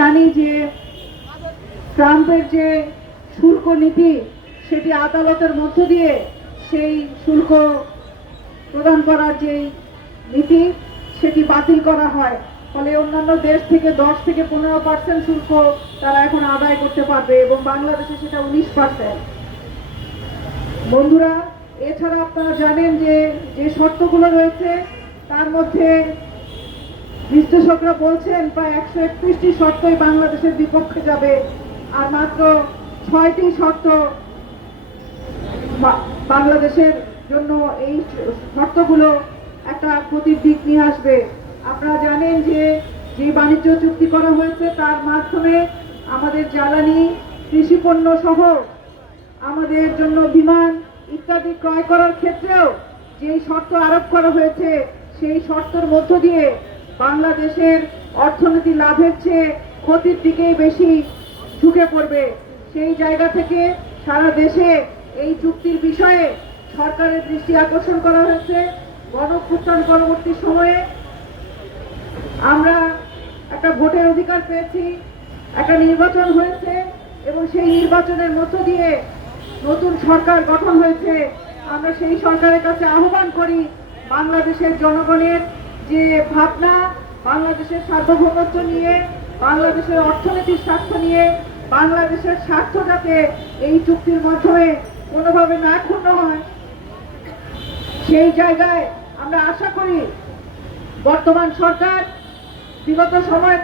জানি যে ট্রাম্পের যে শুল্ক নীতি সেটি আদালতের মধ্য দিয়ে সেই শুল্ক প্রদান করার যে নীতি সেটি বাতিল করা হয়। ফলে অন্যান্য দেশ থেকে 10 থেকে 15% শুল্ক তারা এখন আদায় করতে পারবে এবং বাংলাদেশে সেটা 19%। বন্ধুরা, এছাড়া আপনারা জানেন যে যে শর্তগুলো রয়েছে তার মধ্যে বিশ্লেষকরা বলছেন প্রায় 131টি শর্তই বাংলাদেশের বিপক্ষে যাবে, আর মাত্র 6টি শর্ত বাংলাদেশের জন্য এই শর্তগুলো একটা ক্ষতির দিক নিয়ে আসবে। আপনারা জানেন যে যে বাণিজ্য চুক্তি করা হয়েছে তার মাধ্যমে আমাদের জ্বালানি, কৃষিপণ্য সহ আমাদের জন্য বিমান ইত্যাদি ক্রয় করার ক্ষেত্রেও যেই শর্ত আরোপ করা হয়েছে সেই শর্তের মধ্য দিয়ে বাংলাদেশের অর্থনীতি লাভের চেয়ে ক্ষতির দিকেই বেশি ঝুঁকে পড়বে। সেই জায়গা থেকে সারা দেশে এই চুক্তির বিষয়ে সরকারের দৃষ্টি আকর্ষণ করা হয়েছে। গণঅভ্যুত্থান পরবর্তী সময়ে আমরা একটা ভোটের অধিকার পেয়েছি, একটা নির্বাচন হয়েছে এবং সেই নির্বাচনের মধ্য দিয়ে নতুন সরকার গঠন হয়েছে। আমরা সেই সরকারের কাছে আহ্বান করি বাংলাদেশের জনগণের যে ভাবনা, বাংলাদেশের সার্বভৌমত্ব নিয়ে, বাংলাদেশের অর্থনীতির স্বার্থ নিয়ে, বাংলাদেশের স্বার্থ যাতে এই চুক্তির মাধ্যমে কোনোভাবে না ক্ষুণ্ণ হয়, সেই জায়গায় আমরা আশা করি বর্তমান সরকার, বিগত সময়ে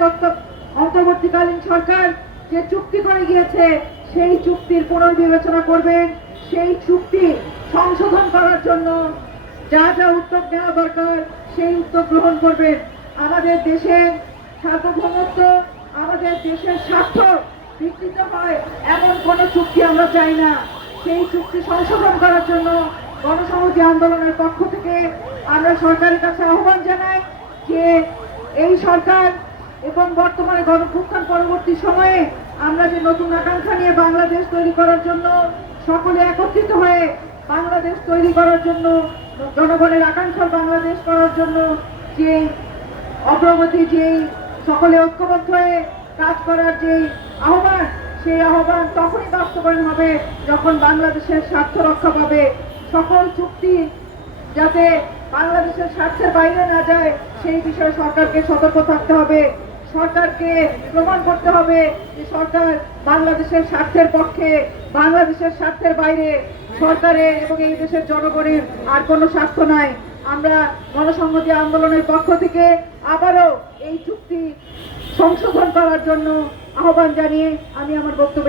অন্তর্বর্তীকালীন সরকার যে চুক্তি করে গিয়েছে সেই চুক্তির পুনর্বিবেচনা করবেন, সেই চুক্তি সংশোধন করার জন্য যা যা উদ্যোগ নেওয়া দরকার সেই উদ্যোগ গ্রহণ করবেন। আমাদের দেশের সার্বভৌমত্ব, আমাদের দেশের স্বার্থ বিকৃত হয় এমন কোন চুক্তি আমরা চাই না। সেই চুক্তি সংশোধন করার জন্য গণসংহতি আন্দোলনের পক্ষ থেকে আমরা সরকারের কাছে আহ্বান জানাই যে এই সরকার এবং বর্তমানে গণঅভ্যুত্থান পরবর্তী সময়ে আমরা যে নতুন আকাঙ্ক্ষা নিয়ে বাংলাদেশ তৈরি করার জন্য সকলে একত্রিত হয়ে বাংলাদেশ তৈরি করার জন্য, জনগণের আকাঙ্ক্ষার বাংলাদেশ করার জন্য যে অগ্রগতি, যেই সকলে ঐক্যবদ্ধ হয়ে কাজ করার যে আহ্বান, সেই আহ্বান তখনই বাস্তবায়ন হবে যখন বাংলাদেশের স্বার্থ রক্ষা পাবে। সকল চুক্তি যাতে বাংলাদেশের স্বার্থের বাইরে না যায় সেই বিষয়ে সরকারকে সতর্ক থাকতে হবে। সরকারকে প্রমাণ করতে হবে যে সরকার বাংলাদেশের স্বার্থের পক্ষে, বাংলাদেশের স্বার্থের বাইরে সরকারের এবং এই দেশের জনগণের আর কোনো স্বার্থ নাই। আমরা গণসংহতি আন্দোলনের পক্ষ থেকে আবারও এই চুক্তি সংশোধন করার জন্য আহ্বান জানিয়ে আমি আমার বক্তব্য